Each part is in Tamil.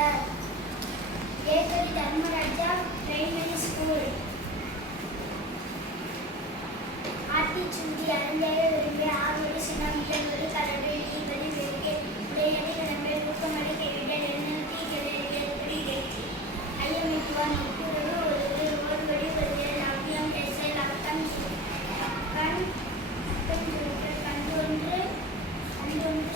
Center, Jayakari Dharmaraja Primary School. Aathichoodi அரண்யாக விரும்பி ஆறுவடி சினம் இயல்படி கரடு ஈவடி வெறுக்கே உடையடி கிளம்பை ஊக்கமடி கைவிடல் எண்ணத்தி கிளையடி இறைச்சி ஐயமிக்குவான் ஒப்புரவு ஒரு ஓர்வடி ஒரு நவ்யம் பேசல் அக்கம் கண் கண்டொன்று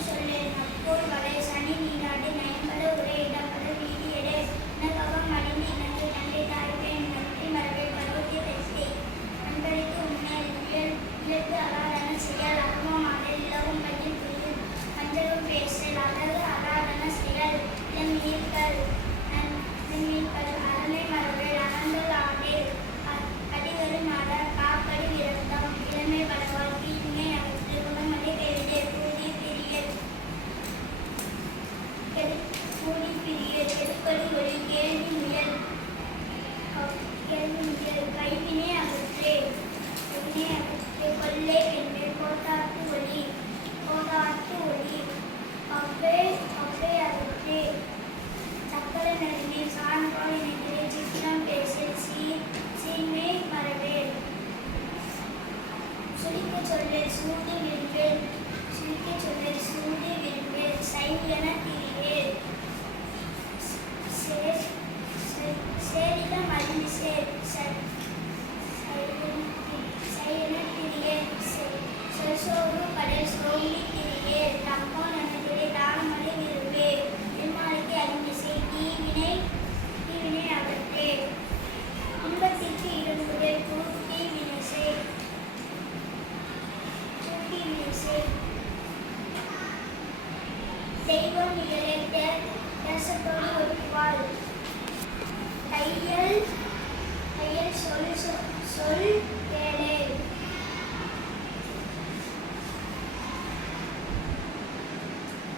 சொல்லேன் அப்போல் வரை சனி நீராடி நயம்பட உரை இடப்பட வீதி எடை நகவம் அடிந்து இணந்து நன்றி தாய்ப்பேன் நன்றி மரபை பருவத்தை பேசி அன்பளித்து உண்மையில் இழப்பு அராதன செயல் அகமும் அதில் இலவும் கையில் புரியும் மஞ்சளும் பேசல் அழகு அராதன செயல் இளமீர்கள் அரணை மரபில் அகங்கள் ஆடே அடிவரும் அட காப்படி விரந்தம் இளமை பலவால் தீமை அகற்று குணமலை கைவிடே கூடி பிரியல் எடுப்படி ஒளி கேள்வி முயல் கைவினை அகற்றே கொல்லை என்று கோட்டாட்டு ஒளி அவ்வே அகற்றே சக்கர நடுமே சான்பால் இணைக்கிறே சித்திரம் பேசல் சீமை மரபே சுழிக்க சொல்லேன் சூடி விரும்பேன் சையன திரியேல் சேரிடம் அறிந்து சையன திரியேல் சொசோறு கடல் சோழி திரியேல் தம்போ நனதிலே தானமலை விரும்பே எம்மாளிக்கு அறிந்திசை தீவினை அகற்றே இன்பத்திற்கு இரும்புதே தூக்கி வினைசை தெய்வம் நிகழே தேசத்தோடு ஒட்டுவாள் தையல் சொல் கேளே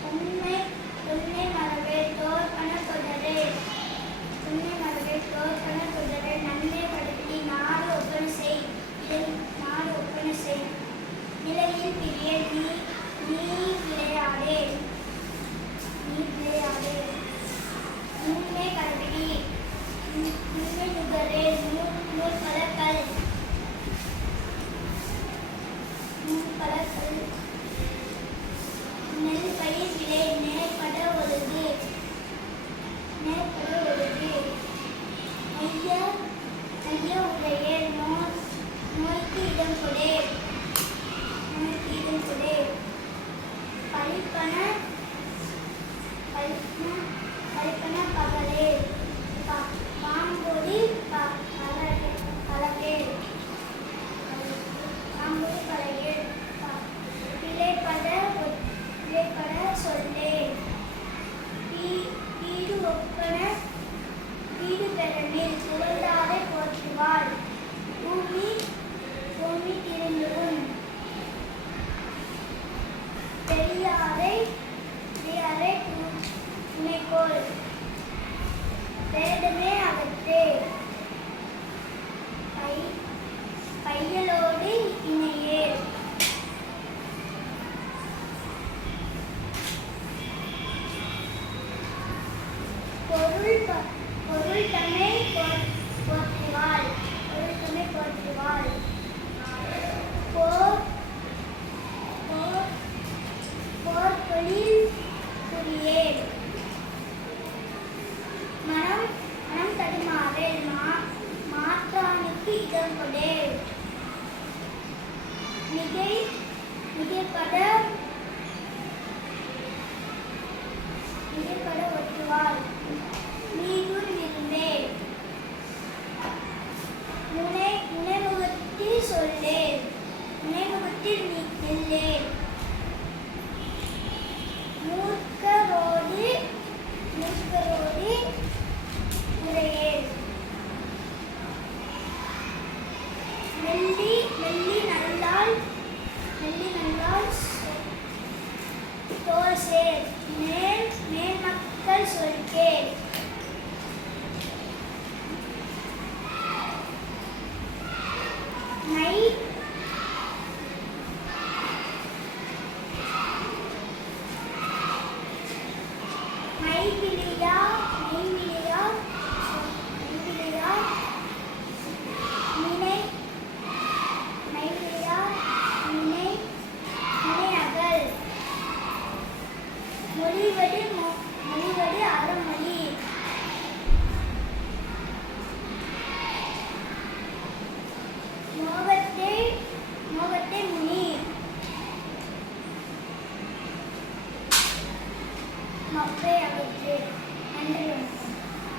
உன்னை மரபே தோற்பன தொடரே நன்மை படுத்தி நாடு ஒப்பனை செய் நிலையில் பிரிய நீ விளையாடே நுண்மை கல்விடி நுண்மை நுகரே நூல் பலக்கல் நெல் பயிர் விளை நேர்பட ஒழுகு ஐய உடைய நோய்க்கு இடம் கொடே பழிப்பன பகலே பாம்பொடி பலகே பிழைப்பட சொல்லே வீடு பெறனில் புகழ்ந்தாரை போற்றுவாள் பூமி திரும்பும் பெரியாரை துணைக்கோள் வேதமே அகற்றே பையலோடு இணையே பொருள் தன்னை போற்றுவாள் போர்த்தொழில் புரியேன் மனம் தடுமாறேல் மாற்றானுக்கு இடம் கொடே மிகைப்பட ஒட்டுவாள் நீதுள் விரும்பே முனைமுகத்தில் சொல்லேன் முனைமுகத்தில் நில்லேன் மூர்க்கரோடு உரையேன் மெல்லி நல்லால் தோசேர் மேல் மக்கள் சொல்கேன் மைதிலியா அழிவது அறமொழி. மோகத்தை முனி. மப்பை அகற்று. நன்றி.